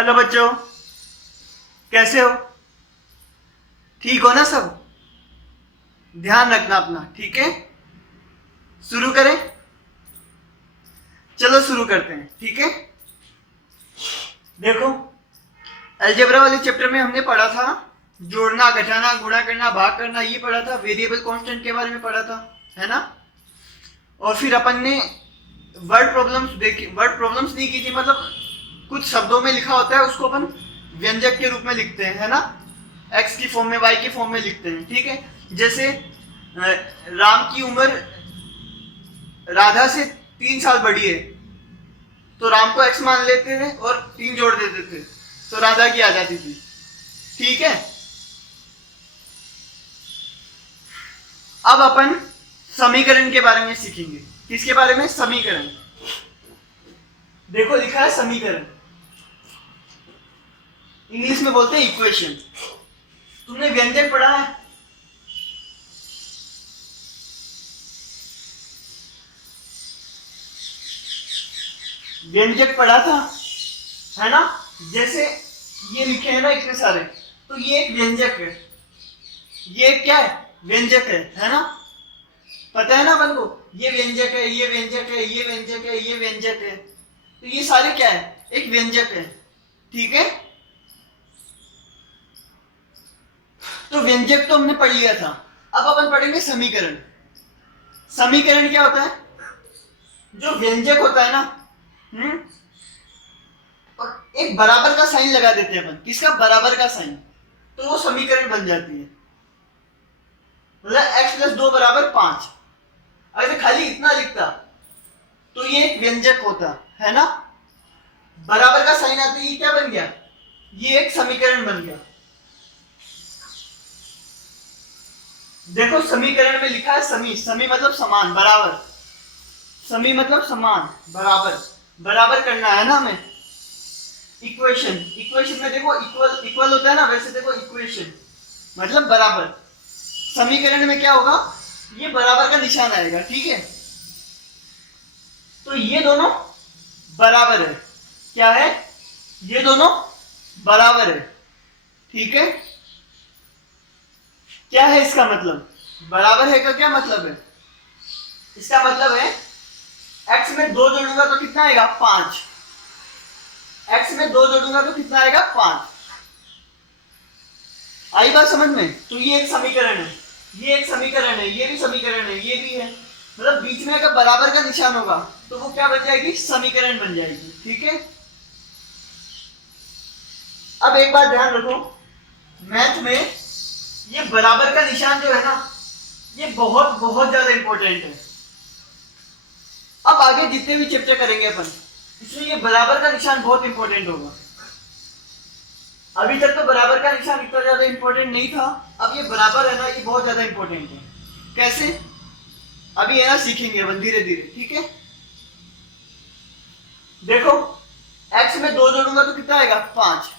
Hello बच्चों, कैसे हो? ठीक हो ना सब? ध्यान रखना अपना, ठीक है? शुरू करें? चलो शुरू करते हैं, ठीक है? देखो, अलजेब्रा वाले चैप्टर में हमने पढ़ा था जोड़ना, घटाना, गुणा करना, भाग करना, ये पढ़ा था। वेरिएबल कांस्टेंट के बारे में पढ़ा था, है ना? और फिर अपन ने वर्ड प्रॉब्लम्स देखी। वर्ड प्रॉब्लम्स नहीं की थी, मतलब कुछ शब्दों में लिखा होता है, उसको अपन व्यंजक के रूप में लिखते हैं, है ना? एक्स की फॉर्म में, वाई की फॉर्म में लिखते हैं, ठीक है? जैसे राम की उम्र राधा से 3 साल बड़ी है, तो राम को एक्स मान लेते थे और 3 जोड़ देते थे, तो राधा की आ जाती थी, ठीक है? अब अपन समीकरण के बारे में सीखेंगे। किसके बारे में? समीकरण। देखो लिखा है समीकरण, इंग्लिश में बोलते हैं इक्वेशन। तुमने व्यंजक पढ़ा है? व्यंजक पढ़ा था, है ना? जैसे ये लिखे हैं ना इतने सारे, तो ये एक व्यंजक है। ये क्या है? व्यंजक है ना? पता है ना अपन को? ये व्यंजक है, ये व्यंजक है, ये व्यंजक है, ये व्यंजक है, तो ये सारे क्या है? एक व्यंजक है, ठीक है? तो व्यंजक तो हमने पढ़ लिया था। अब अपन पढ़ेंगे समीकरण। समीकरण क्या होता है? जो व्यंजक होता है ना, और एक बराबर का साइन लगा देते हैं अपन। किसका? बराबर का साइन, तो वो समीकरण बन जाती है। मतलब x + 2 = 5। अगर खाली इतना लिखता तो ये एक व्यंजक होता, है ना? बराबर का साइन आते ये क्या बन गया? ये एक समीकरण बन गया। देखो समीकरण में लिखा है समी। समी मतलब समान, बराबर। समी मतलब समान, बराबर। बराबर करना है ना हमें। इक्वेशन, इक्वेशन में देखो इक्वल, इक्वल होता है ना, वैसे देखो इक्वेशन मतलब बराबर। समीकरण में क्या होगा? ये बराबर का निशान आएगा, ठीक है? तो ये दोनों बराबर है। क्या है? ये दोनों बराबर है, ठीक है? क्या है इसका मतलब? बराबर है का क्या मतलब है? इसका मतलब है x में 2 जोड़ूंगा तो कितना आएगा? 5। x में 2 जोड़ूंगा तो कितना आएगा? 5। आई बात समझ में? तो ये एक समीकरण है, ये एक समीकरण है, ये भी समीकरण है, ये भी है। मतलब बीच में अगर बराबर का निशान होगा तो वो क्या बन जाएगी? समीकरण बन जाएगी, ठीक है? अब एक बात ध्यान रखो, मैथ में ये बराबर का निशान जो है ना, ये बहुत बहुत ज्यादा इंपॉर्टेंट है। अब आगे जितने भी चैप्टर करेंगे अपन, इसमें ये बराबर का निशान बहुत इंपॉर्टेंट होगा। अभी तक तो बराबर का निशान इतना ज्यादा इंपॉर्टेंट नहीं था, अब ये बराबर है ना, ये बहुत ज्यादा इंपॉर्टेंट है। कैसे? अभी है ना, सीखेंगे अपन धीरे धीरे, ठीक है? देखो x में 2 जोड़ूंगा तो कितना आएगा? 5।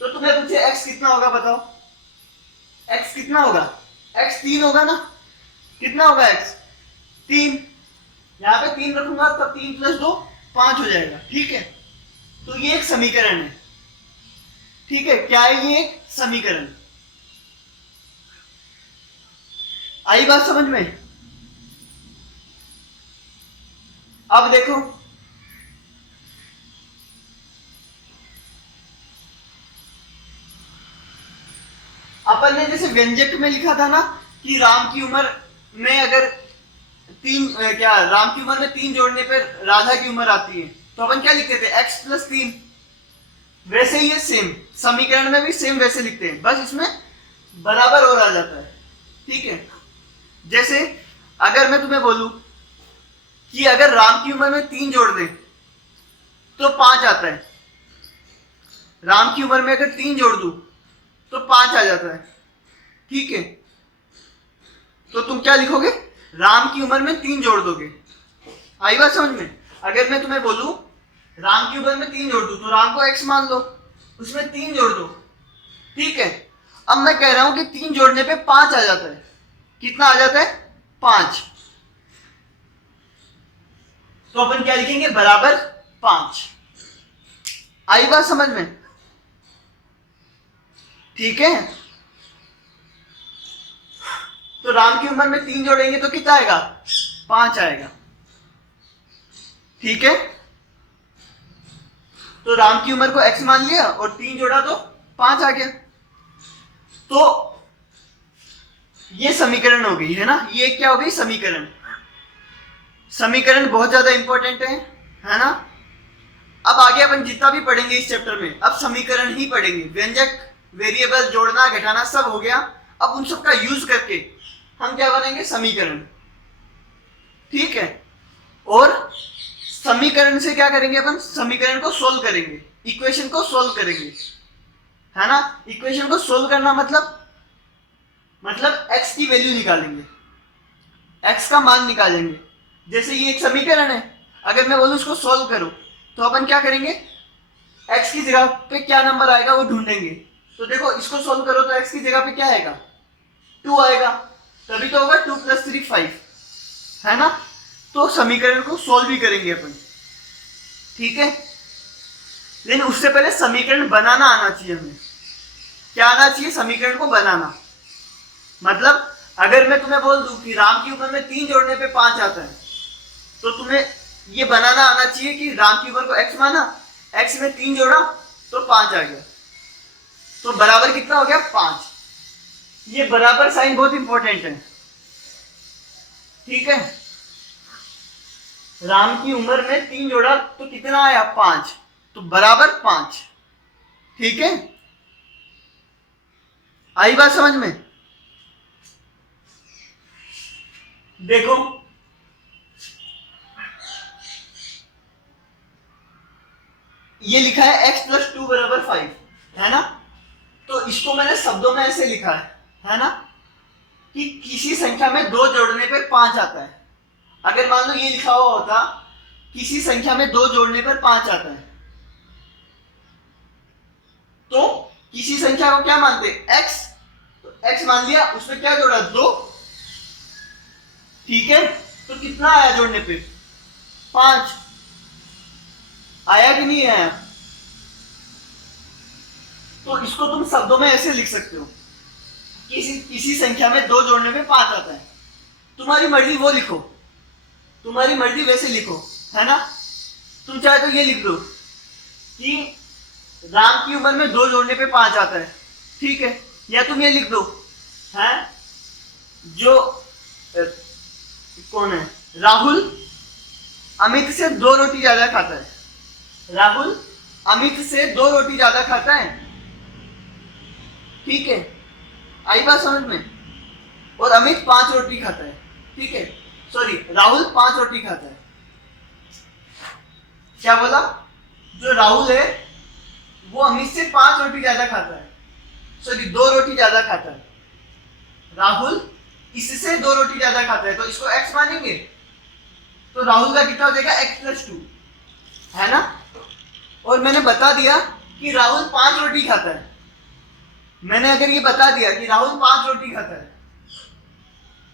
तो तुम्हें पूछे x कितना होगा, बताओ। x कितना होगा? x 3 होगा ना? कितना होगा x? 3। यहाँ पे 3 रखूंगा तब 3 + 2 5 हो जाएगा, ठीक है? तो ये एक समीकरण है, ठीक है? क्या है ये? एक समीकरण। आई बात समझ में? अब देखो अपन ने जैसे व्यंजक में लिखा था ना कि राम की उम्र में अगर राम की उम्र में 3 जोड़ने पर राधा की उम्र आती है, तो अपन क्या लिखते थे? x + 3। वैसे ही ये सेम समीकरण में भी सेम वैसे लिखते हैं, बस इसमें बराबर और आ जाता है, ठीक है? जैसे अगर मैं तुम्हें बोलूं कि अगर राम की उम्र में 3 जोड़ दें तो 5 आता है। राम की उम्र में अगर 3 जोड़ दूं तो 5 आ जाता है, ठीक है? तो तुम क्या लिखोगे? राम की उम्र में 3 जोड़ दोगे। आई बात समझ में? अगर मैं तुम्हें बोलूं राम की उम्र में 3 जोड़ दूं, तो राम को x मान लो, उसमें 3 जोड़ दो, ठीक है? अब मैं कह रहा हूं कि 3 जोड़ने पे 5 आ जाता है। कितना आ जाता है? 5। तो अपन क्या लिखेंगे? बराबर 5। आई बात समझ में? ठीक है। तो राम की उम्र में 3 जोड़ेंगे तो कितना आएगा? 5 आएगा। ठीक है, तो राम की उम्र को x मान लिया और 3 जोड़ा तो 5 आ गया। तो ये समीकरण हो गई है ना, ये क्या हो गई? समीकरण। समीकरण बहुत ज्यादा इंपॉर्टेंट है ना। अब आगे अपन जितना भी पढ़ेंगे इस चैप्टर में, अब समीकरण ही पढ़ेंगे। व्यंजक, वेरिएबल, जोड़ना घटाना सब हो गया। अब उन सब का यूज करके हम क्या बनेंगे? समीकरण। ठीक है, और समीकरण से क्या करेंगे अपन? समीकरण को सोल्व करेंगे, इक्वेशन को सोल्व करेंगे, है ना। इक्वेशन को सोल्व करना मतलब x की वैल्यू निकालेंगे, x का मान निकालेंगे। जैसे ये एक समीकरण है, अगर मैं बोलूं इसको सोल्व करो तो अपन क्या करेंगे? x की जगह पे क्या नंबर आएगा वो ढूंढेंगे। तो देखो, इसको सोल्व करो तो x की जगह पे क्या आएगा? 2 आएगा, तभी तो होगा 2 + 3 5, है ना। तो समीकरण को सोल्व भी करेंगे अपन, ठीक है। लेकिन उससे पहले समीकरण बनाना आना चाहिए हमें। क्या आना चाहिए? समीकरण को बनाना। मतलब अगर मैं तुम्हें बोल दूं कि राम की उम्र में 3 जोड़ने पे 5 आता है, तो तुम्हें ये बनाना आना चाहिए कि राम की उम्र को x माना, x में 3 जोड़ा तो 5 आ गया, तो बराबर कितना हो गया? 5। ये बराबर साइन बहुत इंपॉर्टेंट है, ठीक है। राम की उम्र में 3 जोड़ा तो कितना आया? 5, तो बराबर 5, ठीक है। आई बात समझ में? देखो, ये लिखा है x + 2 = 5, है ना। तो इसको मैंने शब्दों में ऐसे लिखा है ना, कि किसी संख्या में 2 जोड़ने पर 5 आता है। अगर मान लो ये लिखा हुआ होता किसी संख्या में 2 जोड़ने पर 5 आता है, तो किसी संख्या को क्या मानते? x। तो x मान लिया, उसमें क्या जोड़ा? 2, ठीक है। तो कितना आया जोड़ने पे? 5 आया कि नहीं आया? तो इसको तुम शब्दों में ऐसे लिख सकते हो, किसी संख्या में 2 जोड़ने पे 5 आता है। तुम्हारी मर्जी वो लिखो, तुम्हारी मर्जी वैसे लिखो, है ना। तुम चाहे तो ये लिख दो कि राम की उम्र में 2 जोड़ने पे 5 आता है, ठीक है। या तुम ये लिख दो, है जो कौन है? राहुल अमित से 2 रोटी ज्यादा खाता है। राहुल अमित से 2 रोटी ज्यादा खाता है, ठीक है। आई बात समझ में? और अमित 5 रोटी खाता है, ठीक है। सॉरी, राहुल 5 रोटी खाता है। क्या बोला? जो राहुल है वो अमित से 5 रोटी ज्यादा खाता है, सॉरी 2 रोटी ज्यादा खाता है। राहुल इससे 2 रोटी ज्यादा खाता है, तो इसको x मानेंगे, तो राहुल का कितना हो जाएगा? x + 2, है ना। और मैंने बता दिया कि राहुल 5 रोटी खाता है। मैंने अगर ये बता दिया कि राहुल 5 रोटी खाता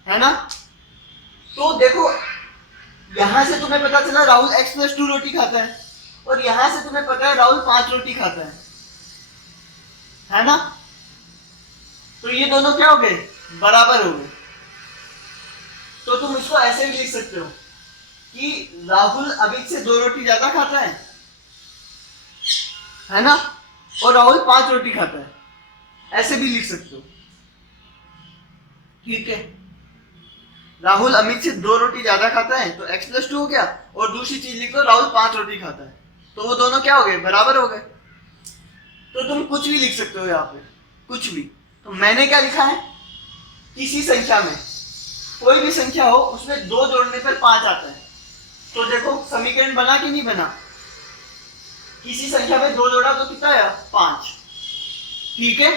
है ना, तो देखो यहां से तुम्हें पता चला राहुल x + 2 रोटी खाता है, और यहां से तुम्हें पता है राहुल 5 रोटी खाता है ना। तो ये दोनों क्या हो गए? बराबर हो गए। तो तुम इसको ऐसे भी लिख सकते हो कि राहुल अमित से 2 रोटी ज्यादा खाता है ना, और राहुल 5 रोटी खाता है, ऐसे भी लिख सकते हो, ठीक है। राहुल अमित से 2 रोटी ज्यादा खाता है तो x + 2 हो गया, और दूसरी चीज लिख दो राहुल 5 रोटी खाता है, तो वो दोनों क्या हो गए? बराबर हो गए। तो तुम कुछ भी लिख सकते हो यहाँ पे, कुछ भी। तो मैंने क्या लिखा है? किसी संख्या में, कोई भी संख्या हो उसमें 2 जोड़ने पर 5 आता है। तो देखो समीकरण बना कि नहीं बना? किसी संख्या में 2 जोड़ा तो कितना आया? 5, ठीक है।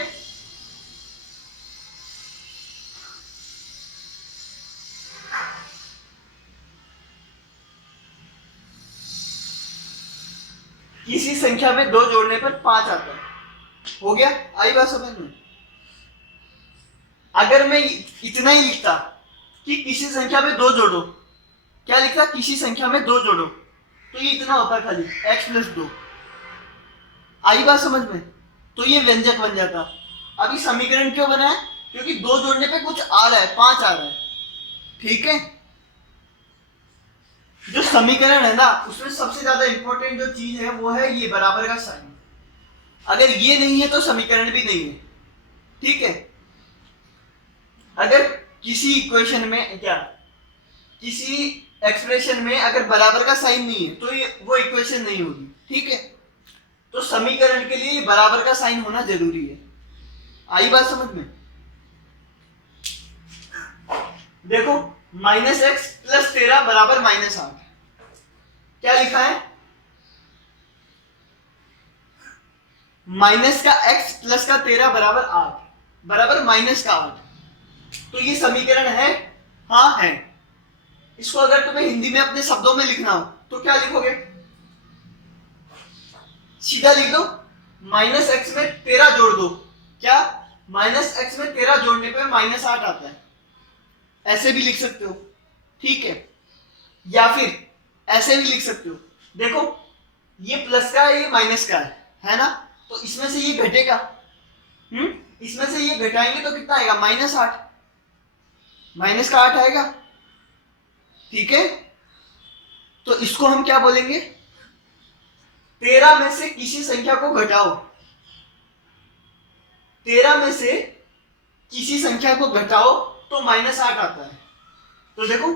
किसी संख्या में 2 जोड़ने पर 5 आता है, हो गया। आई बात समझ में? अगर मैं इतना ही लिखता कि किसी संख्या में 2 जोड़ो, क्या लिखता? किसी संख्या में 2 जोड़ो, तो ये इतना होता खाली x + 2। आई बात समझ में? तो ये व्यंजक बन जाता। अभी समीकरण क्यों बना है? क्योंकि 2 जोड़ने पे कुछ आ रहा है, 5 आ रहा है, ठीक है। जो समीकरण है ना, उसमें सबसे ज्यादा इंपॉर्टेंट जो चीज है वो है ये बराबर का साइन। अगर ये नहीं है तो समीकरण भी नहीं है, ठीक है। अगर किसी इक्वेशन में क्या, किसी एक्सप्रेशन में अगर बराबर का साइन नहीं है तो ये वो इक्वेशन नहीं होगी, ठीक है। तो समीकरण के लिए बराबर का साइन होना जरूरी है। आई बात समझ में? देखो, -x + 13 बराबर -8, क्या लिखा है? माइनस का x प्लस का 13 बराबर 8 बराबर -8। तो ये समीकरण है? हाँ है। इसको अगर तुम्हें हिंदी में अपने शब्दों में लिखना हो तो क्या लिखोगे? सीधा लिख दो, -x में 13 जोड़ दो, क्या -x में 13 जोड़ने पे -8 आता है, ऐसे भी लिख सकते हो, ठीक है। या फिर ऐसे भी लिख सकते हो, देखो ये प्लस का है, ये माइनस का है ना, तो इसमें से ये घटेगा, इसमें से ये घटाएंगे तो कितना आएगा? -8, माइनस का 8 आएगा, ठीक है। तो इसको हम क्या बोलेंगे? 13 में से किसी संख्या को घटाओ, 13 में से किसी संख्या को घटाओ तो -8 आता है। तो देखो,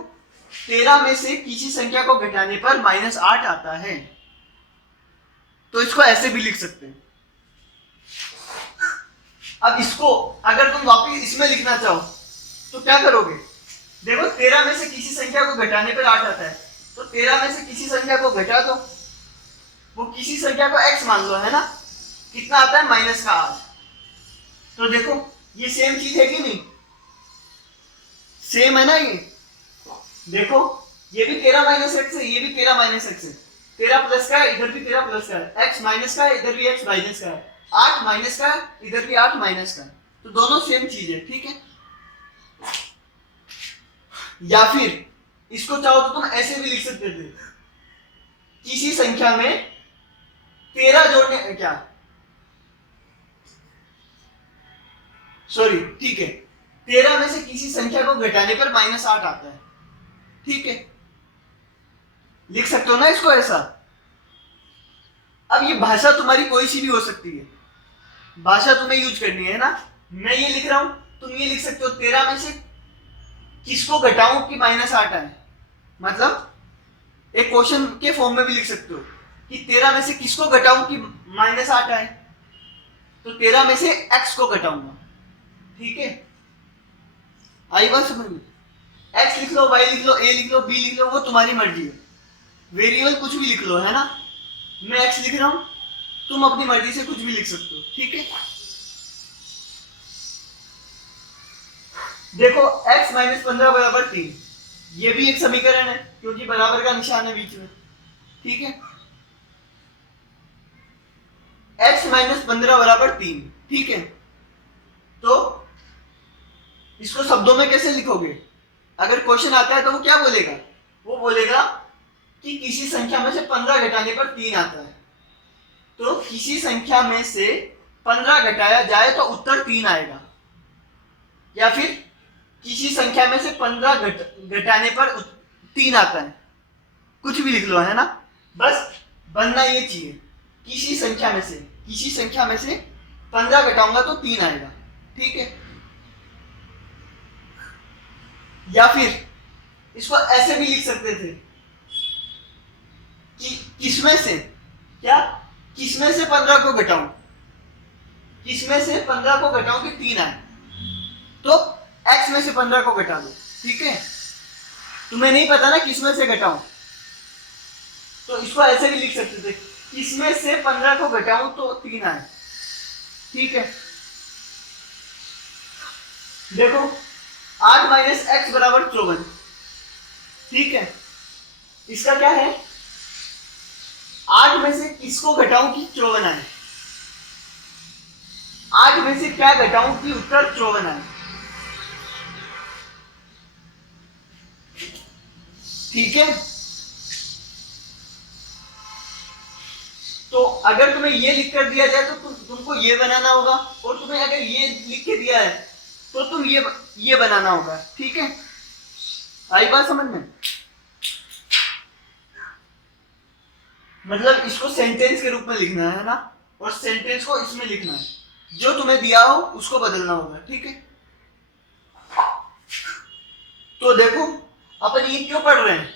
13 में से किसी संख्या को घटाने पर -8 आता है, तो इसको ऐसे भी लिख सकते हैं। अब इसको अगर तुम वापिस इसमें लिखना चाहो तो क्या करोगे? देखो, 13 में से किसी संख्या को घटाने पर 8 आता है, तो 13 में से किसी संख्या को घटा दो, वो किसी संख्या को x मान लो, है ना, कितना आता है? -8। तो देखो ये सेम चीज है कि नहीं? सेम है ना ये। देखो ये भी 13 - x है, ये भी 13 - x है, 13 प्लस का है, इधर भी 13 प्लस का है, x माइनस का है, इधर भी x माइनस का है, 8 माइनस का है, इधर भी 8 माइनस का है, तो दोनों सेम चीज है, ठीक है। या फिर इसको चाहो तो तुम ऐसे भी लिख सकते थे, किसी संख्या में 13 जोड़ने, क्या सॉरी, ठीक है, 13 में से किसी संख्या को घटाने पर -8 आता है, ठीक है। लिख सकते हो ना इसको ऐसा। अब ये भाषा तुम्हारी कोई सी भी हो सकती है, भाषा तुम्हें यूज करनी है ना। मैं ये लिख रहा हूं, तुम ये लिख सकते हो 13 में से किसको घटाऊं कि -8 आए, मतलब एक क्वेश्चन के फॉर्म में भी लिख सकते हो कि 13 में से किसको घटाऊं कि -8 आए, तो 13 में से x को घटाऊंगा, ठीक है। आई बात समझ में? x लिख लो, y लिख लो, a लिख लो, b लिख लो, वो तुम्हारी मर्जी है, वेरिएबल कुछ भी लिख लो, है ना। मैं x लिख रहा हूं, तुम अपनी मर्जी से कुछ भी लिख सकते हो, ठीक है। देखो x - 15 बराबर 3, ये भी एक समीकरण है क्योंकि बराबर का निशान है बीच में, ठीक है। x - 15 बराबर 3, ठीक है। तो इसको शब्दों में कैसे लिखोगे? अगर क्वेश्चन आता है तो वो क्या बोलेगा? वो बोलेगा कि किसी संख्या में से 15 घटाने पर 3 आता है, तो किसी संख्या में से 15 घटाया जाए तो उत्तर 3 आएगा, या फिर किसी संख्या में से 15 घटाने पर 3 आता है, कुछ भी लिख लो, है ना। बस बनना ये चाहिए, किसी संख्या में से 15 घटाऊंगा तो 3 आएगा, ठीक है। या फिर इसको ऐसे भी लिख सकते थे कि किसमें से 15 को घटाऊं, किसमें से 15 को घटाऊं कि 3 आए, तो x में से 15 को घटा दो, ठीक है। तुम्हें नहीं पता ना किसमें से घटाऊं, तो इसको ऐसे भी लिख सकते थे, किसमें से 15 को घटाऊं तो 3 आए, ठीक है। देखो 8 - x बराबर 54, ठीक है। इसका क्या है? 8 में से किसको घटाऊं कि 54 आए, 8 में से क्या घटाऊं कि उत्तर 54 आए, ठीक है। तो अगर तुम्हें ये लिख कर दिया जाए तो तुमको ये बनाना होगा, और तुम्हें अगर ये लिख के दिया है तो तुम ये बनाना होगा। ठीक है, आई बात समझ में? मतलब इसको सेंटेंस के रूप में लिखना है ना, और सेंटेंस को इसमें लिखना है, जो तुम्हें दिया हो उसको बदलना होगा। ठीक है, तो देखो अपन ये क्यों पढ़ रहे हैं,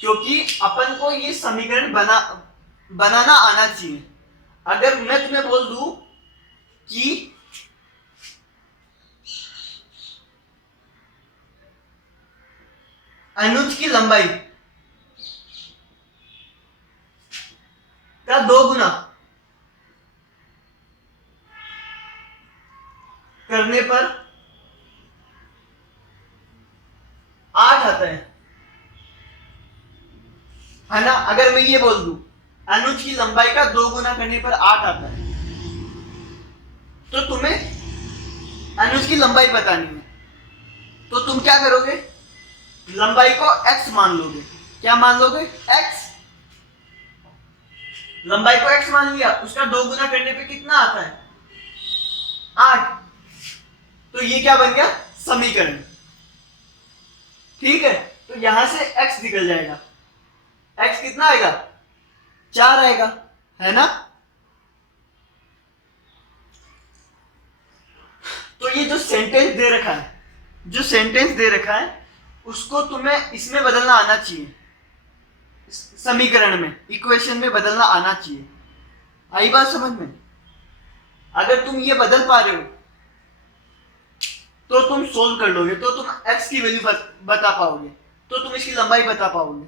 क्योंकि अपन को ये समीकरण बनाना आना चाहिए। अगर मैं तुम्हें बोल दूं कि अनुज की लंबाई का 2 गुना करने पर 8 आता है ना। अगर मैं ये बोल दूं अनुज की लंबाई का 2 गुना करने पर 8 आता है, तो तुम्हें अनुज की लंबाई बतानी है। तो तुम क्या करोगे, लंबाई को x मान लोगे। क्या मान लोगे? x। लंबाई को x मान लिया, उसका 2 गुना करने पे कितना आता है? 8। तो ये क्या बन गया? समीकरण। ठीक है, तो यहां से x निकल जाएगा। x कितना आएगा? 4 आएगा, है ना। तो ये जो सेंटेंस दे रखा है उसको तुम्हें इसमें बदलना आना चाहिए, समीकरण में, इक्वेशन में बदलना आना चाहिए। आई बात समझ में? अगर तुम ये बदल पा रहे हो तो तुम सोल्व कर लोगे, तो तुम x की वैल्यू बता पाओगे, तो तुम इसकी लंबाई बता पाओगे।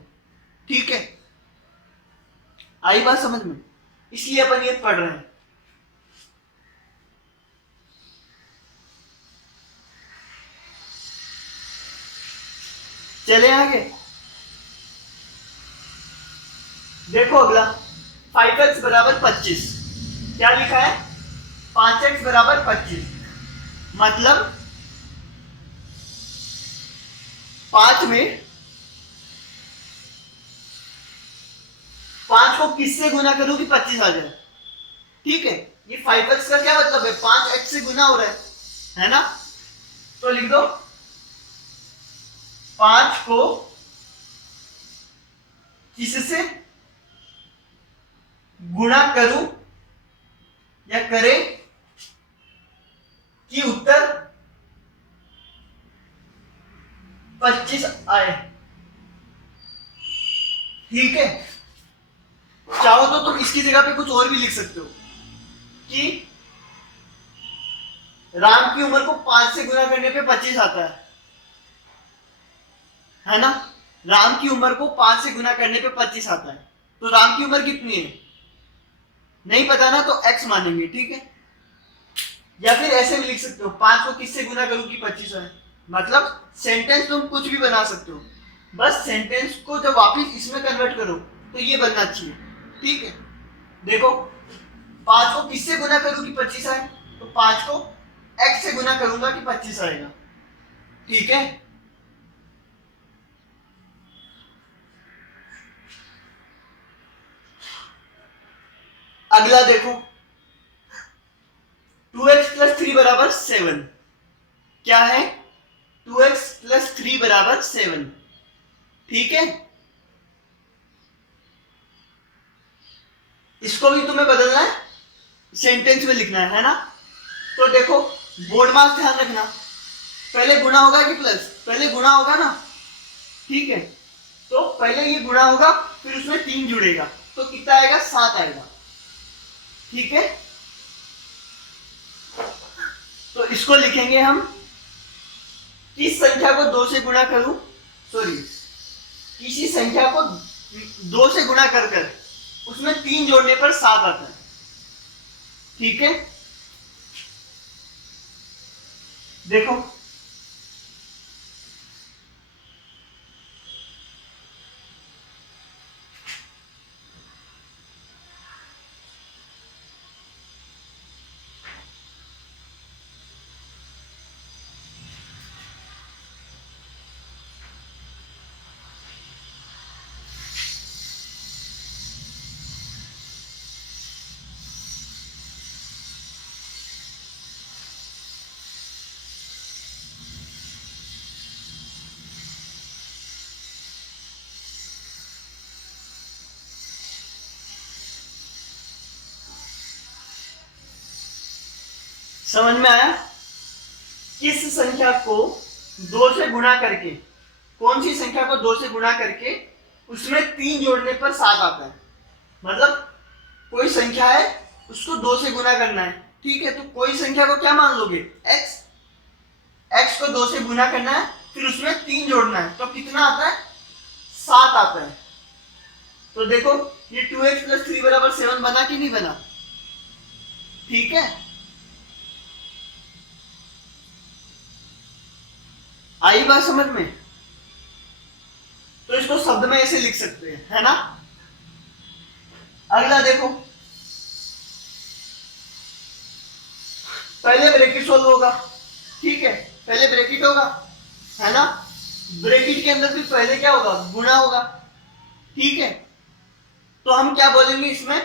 ठीक है, आई बात समझ में? इसलिए अपन ये पढ़ रहे हैं। चले आगे, देखो अगला 5x बराबर 25। क्या लिखा है? 5x बराबर 25। मतलब 5 में 5 को किससे गुना करूं कि 25 आ जाए? ठीक है, ये 5x का क्या मतलब है? 5x से गुना हो रहा है ना। तो लिख दो 5 को किससे गुणा करूं या करें कि उत्तर 25 आए। ठीक है, चाहो तो तुम इसकी जगह पे कुछ और भी लिख सकते हो कि राम की उम्र को 5 से गुना करने पे 25 आता है ना। राम की उम्र को 5 से गुना करने पे 25 आता है, तो राम की उम्र कितनी है नहीं पता ना, तो x मानेंगे। ठीक है, या फिर ऐसे भी लिख सकते हो 5 को किससे गुना करूं कि 25 आए। मतलब सेंटेंस तुम कुछ भी बना सकते हो, बस सेंटेंस को जब वापस इसमें कन्वर्ट करो तो ये बनना चाहिए। ठीक है, देखो 5 को किससे गुना करूं कि 25 आए, तो 5 को x से गुना करूंगा कि 25 आएगा। ठीक है, अगला देखो 2x प्लस 3 बराबर 7। क्या है? 2x प्लस 3 बराबर 7। ठीक है, इसको भी तुम्हें बदलना है, सेंटेंस में लिखना है ना। तो देखो बोर्ड मार्क्स ध्यान रखना, पहले गुणा होगा कि प्लस? पहले गुणा होगा ना। ठीक है, तो पहले ये गुणा होगा, फिर उसमें 3 जुड़ेगा, तो कितना आएगा? 7 आएगा। ठीक है, तो इसको लिखेंगे हम, किस संख्या को 2 से गुणा करूं, सॉरी किसी संख्या को 2 से गुणा कर कर उसमें 3 जोड़ने पर 7 आता है। ठीक है, देखो समझ में आया? किस संख्या को 2 से गुणा करके, कौन सी संख्या को 2 से गुणा करके उसमें 3 जोड़ने पर 7 आता है। मतलब कोई संख्या है, उसको 2 से गुणा करना है, ठीक है? तो कोई संख्या को क्या मान लोगे? x। x को 2 से गुणा करना है, फिर उसमें 3 जोड़ना है, तो कितना आता है? 7 आता है। तो देखो ये 2x + 3 = 7 बना कि नहीं बना? ठीक है, आई बात समझ में? तो इसको शब्द में ऐसे लिख सकते हैं, है ना? अगला देखो, पहले ब्रैकेट सोल्व होगा, ठीक है? पहले ब्रैकेट होगा, है ना? ब्रैकेट के अंदर फिर पहले क्या होगा? गुणा होगा, ठीक है? तो हम क्या बोलेंगे इसमें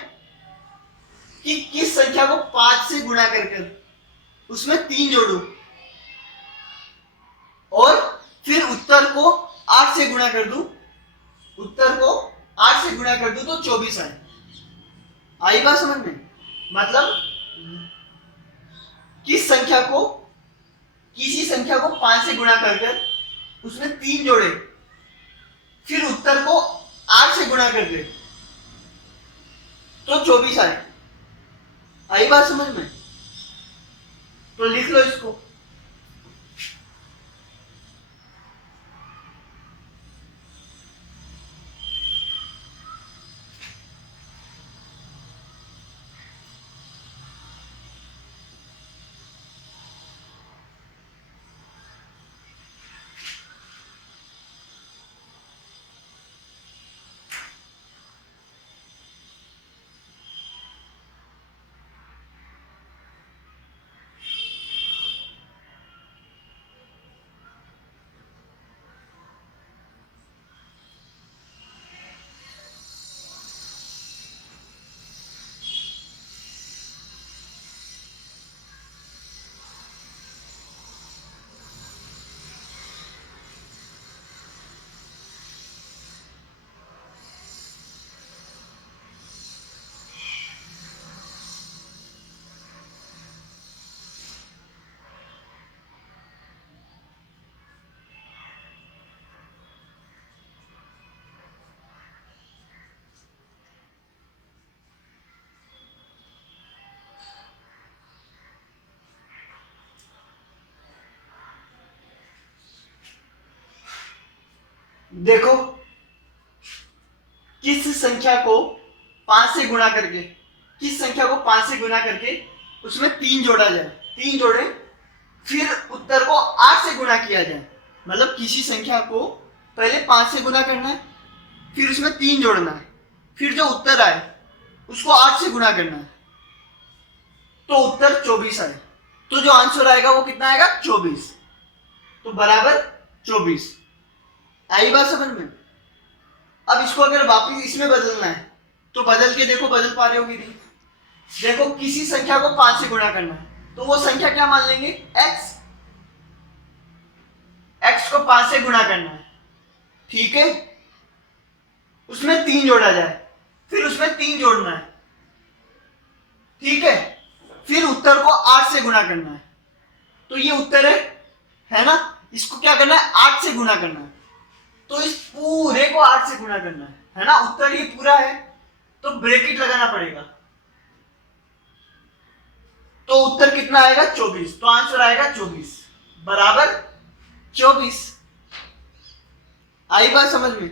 कि किस संख्या को 5 से गुणा कर उसमें 3 जोड़ो और फिर उत्तर को 8 से गुणा कर दूं, उत्तर को 8 से गुणा कर दूं तो 24 आए। आई बात समझ में? मतलब किसी संख्या को 5 से गुणा कर उसमें 3 जोड़े, फिर उत्तर को 8 से गुणा कर दे तो 24 आए। आई बात समझ में? तो लिख लो इसको। देखो किस संख्या को 5 से गुणा करके, किस संख्या को 5 से गुणा करके उसमें 3 जोड़ा जाए, 3 जोड़े, फिर उत्तर को 8 से गुणा किया जाए। मतलब किसी संख्या को पहले 5 से गुणा करना है, फिर उसमें 3 जोड़ना है, फिर जो उत्तर आए उसको 8 से गुणा करना है, तो उत्तर 24 आए। तो जो आंसर आएगा वो कितना आएगा? 24। तो बराबर 24। आई बात समझ में? अब इसको अगर वापस इसमें बदलना है तो बदल के देखो, बदल पा रहे हो कि नहीं? देखो किसी संख्या को 5 से गुणा करना है, तो वो संख्या क्या मान लेंगे? x। x को 5 से गुणा करना है, ठीक है? उसमें 3 जोड़ा जाए, फिर उसमें 3 जोड़ना है, ठीक है? फिर उत्तर को 8 से गुणा करना है, तो ये उत्तर है ना? इसको क्या करना है? 8 से गुणा करना है, तो इस पूरे को 8 से गुणा करना है ना? उत्तर ये पूरा है, तो ब्रैकेट लगाना पड़ेगा, तो उत्तर कितना आएगा? 24। तो आंसर आएगा 24 बराबर 24। आई बात समझ में?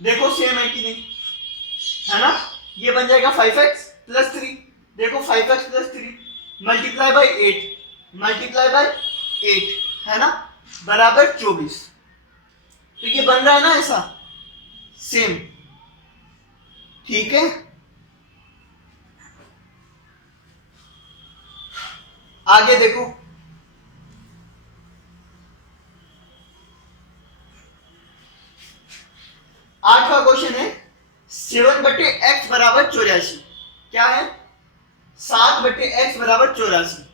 देखो सेम है कि नहीं, है ना? ये बन जाएगा 5x + 3। देखो 5x + 3 multiply by 8, multiply by 8, है ना? बराबर 24। तो ये बन रहा है ना ऐसा सेम, ठीक है? आगे देखो, 8वां क्वेश्चन है 7/x = 84। क्या है? 7/x = 84,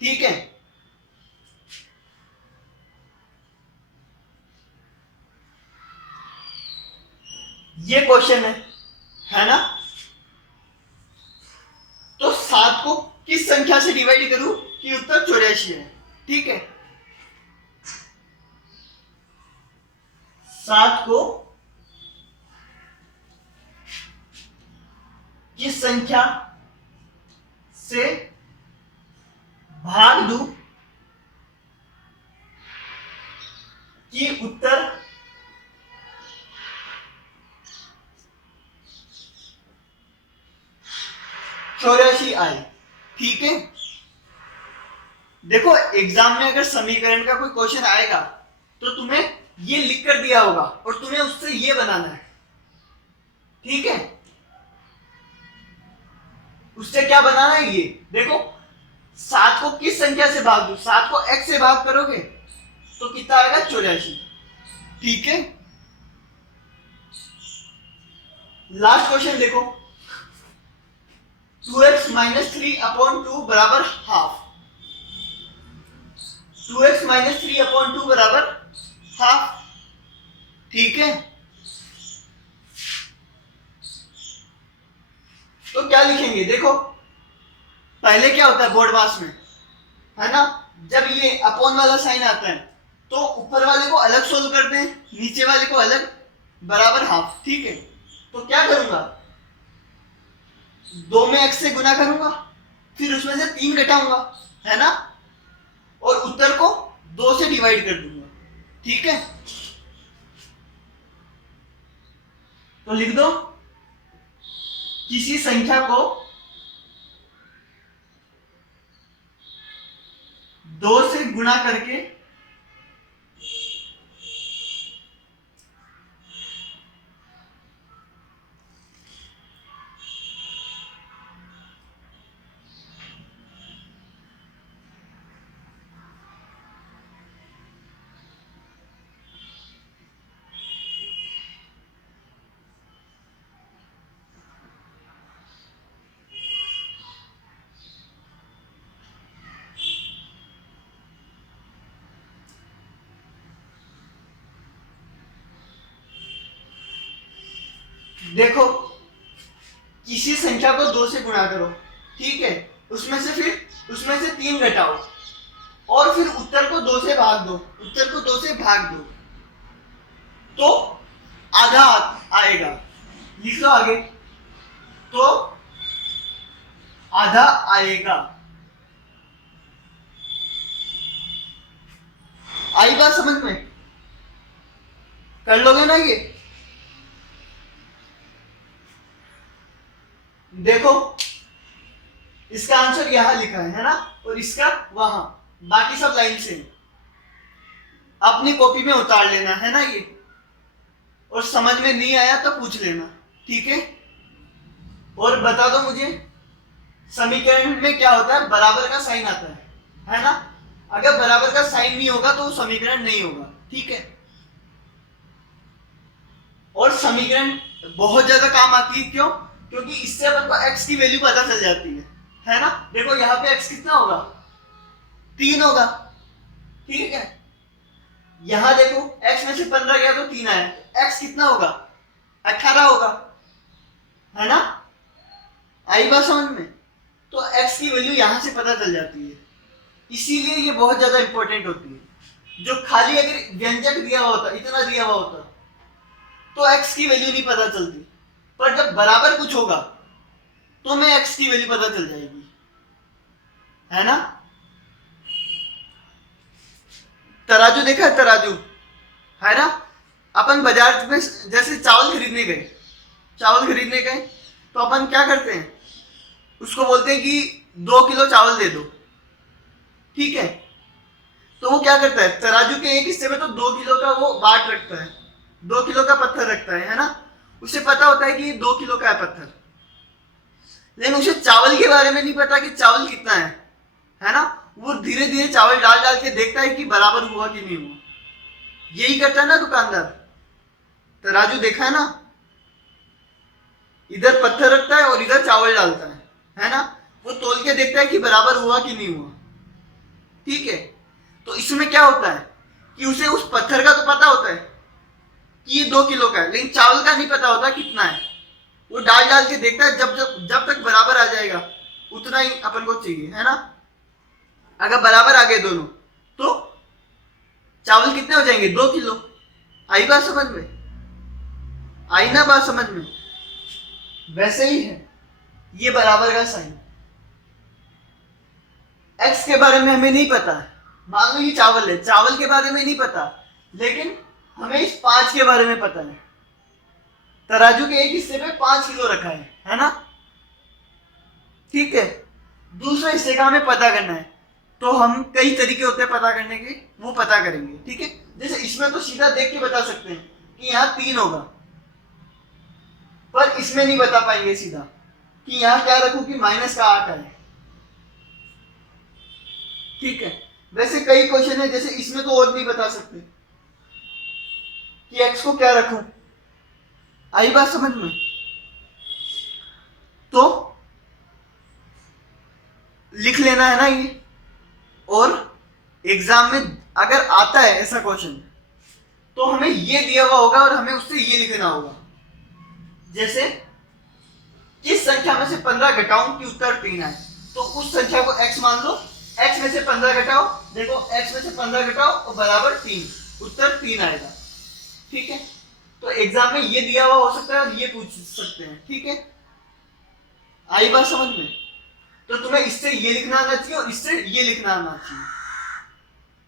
ठीक है? ये क्वेश्चन है ना? तो 7 को किस संख्या से डिवाइड करूं कि उत्तर 84 है। ठीक है, 7 को किस संख्या से भाग दूं कि उत्तर 84 आए। ठीक है, देखो एग्जाम में अगर समीकरण का कोई क्वेश्चन आएगा तो तुम्हें ये लिख कर दिया होगा और तुम्हें उससे ये बनाना है। ठीक है, उससे क्या बनाना है, ये देखो 7 को किस संख्या से भाग दो, 7 को x से भाग करोगे तो कितना आएगा 84। ठीक है, लास्ट क्वेश्चन देखो, 2x माइनस 3 अपॉन 2 बराबर हाफ। 2x माइनस 3 अपॉन 2 बराबर हाफ। ठीक है, तो क्या लिखेंगे, देखो पहले क्या होता है बोर्ड पास में, है ना, जब ये अपॉन वाला साइन आता है तो ऊपर वाले को अलग सोल्व करते हैं, नीचे वाले को अलग, बराबर हाफ। ठीक है, तो क्या करूंगा, 2 में x से गुना करूंगा, फिर उसमें से 3 घटाऊंगा, है ना, और उत्तर को 2 से डिवाइड कर दूंगा। ठीक है, तो लिख दो, किसी संख्या को 2 से गुणा करके देखो किसी संख्या को 2 से गुणा करो, ठीक है, उसमें से 3 घटाओ और फिर उत्तर को 2 से भाग दो, उत्तर को 2 से भाग दो तो आधा आएगा। लिख लो आगे, तो आधा आएगा। आई बात समझ में, कर लोगे ना ये। देखो इसका आंसर यहां लिखा है ना, और इसका वहां, बाकी सब लाइन से अपनी कॉपी में उतार लेना है ना ये, और समझ में नहीं आया तो पूछ लेना। ठीक है, और बता दो मुझे समीकरण में क्या होता है, बराबर का साइन आता है ना, अगर बराबर का साइन नहीं होगा तो समीकरण नहीं होगा। ठीक है, और समीकरण बहुत ज्यादा काम आती है, क्यों, क्योंकि इससे अपन को x की वैल्यू पता चल जाती है ना। देखो यहाँ पे x कितना होगा, 3 होगा। ठीक है, यहां देखो x में से 15 गया तो 3 आया, x कितना होगा, 18 होगा, है ना। आई बात समझ में, तो x की वैल्यू यहां से पता चल जाती है, इसीलिए ये बहुत ज्यादा इंपॉर्टेंट होती है। जो खाली अगर व्यंजक दिया हुआ होता, इतना दिया हुआ होता, तो x की वैल्यू नहीं पता चलती, पर जब बराबर कुछ होगा तो हमें x की वैल्यू पता चल जाएगी, है ना। तराजू देखा है, तराजू, है ना, अपन बाजार में जैसे चावल खरीदने गए तो अपन क्या करते हैं, उसको बोलते हैं कि 2 किलो चावल दे दो। ठीक है, तो वो क्या करता है, तराजू के एक हिस्से में तो 2 किलो का वो बाट रखता है, 2 किलो का पत्थर रखता है ना, उसे पता होता है कि 2 किलो का है पत्थर, लेकिन उसे चावल के बारे में नहीं पता कि चावल कितना है ना। वो धीरे धीरे चावल डाल डाल के देखता है कि बराबर हुआ कि नहीं हुआ। यही करता है ना दुकानदार, तराजू देखा है ना, इधर पत्थर रखता है और इधर चावल डालता है ना, वो तोल के देखता है कि बराबर हुआ कि नहीं हुआ। ठीक है, तो इसमें क्या होता है कि उसे उस पत्थर का तो पता होता है कि ये 2 किलो का है, लेकिन चावल का नहीं पता होता कितना है। वो डाल डाल के देखता है, जब तक बराबर आ जाएगा उतना ही अपन को चाहिए, है ना। अगर बराबर आ गए दोनों तो चावल कितने हो जाएंगे, 2 किलो। आई बात समझ में, आई ना बात समझ में। वैसे ही है ये बराबर का साइन। एक्स के बारे में हमें नहीं पता, मान लो ये चावल है, चावल के बारे में नहीं पता, लेकिन हमें इस 5 के बारे में पता है। तराजू के एक हिस्से पे 5 किलो रखा है ना, ठीक है। दूसरे हिस्से का हमें पता करना है, तो हम कई तरीके होते हैं पता करने के, वो पता करेंगे, ठीक है। जैसे इसमें तो सीधा देख के बता सकते हैं कि यहाँ 3 होगा, पर इसमें नहीं बता पाएंगे सीधा कि यहाँ क्या रखूं कि माइनस का 8 आए, ठीक है। वैसे कई क्वेश्चन है, जैसे इसमें तो और नहीं बता सकते कि एक्स को क्या रखूं। आई बात समझ में। तो लिख लेना है ना ये, और एग्जाम में अगर आता है ऐसा क्वेश्चन तो हमें ये दिया हुआ होगा और हमें उससे ये लिखना होगा। जैसे किस संख्या में से 15 घटाऊं कि उत्तर 3 आए, तो उस संख्या को x मान लो, x में से 15 घटाओ, देखो x में से 15 घटाओ और बराबर 3, उत्तर 3 आएगा, ठीक है। तो एग्जाम में ये दिया हुआ हो सकता है और ये पूछ सकते हैं, ठीक है। आई बात समझ में। तो तुम्हें इससे ये लिखना आना चाहिए और इससे ये लिखना आना चाहिए,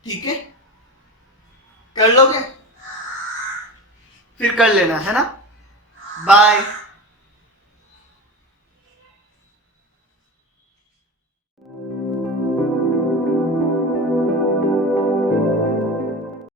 ठीक है। कर लोगे, फिर कर लेना, है ना। बाय।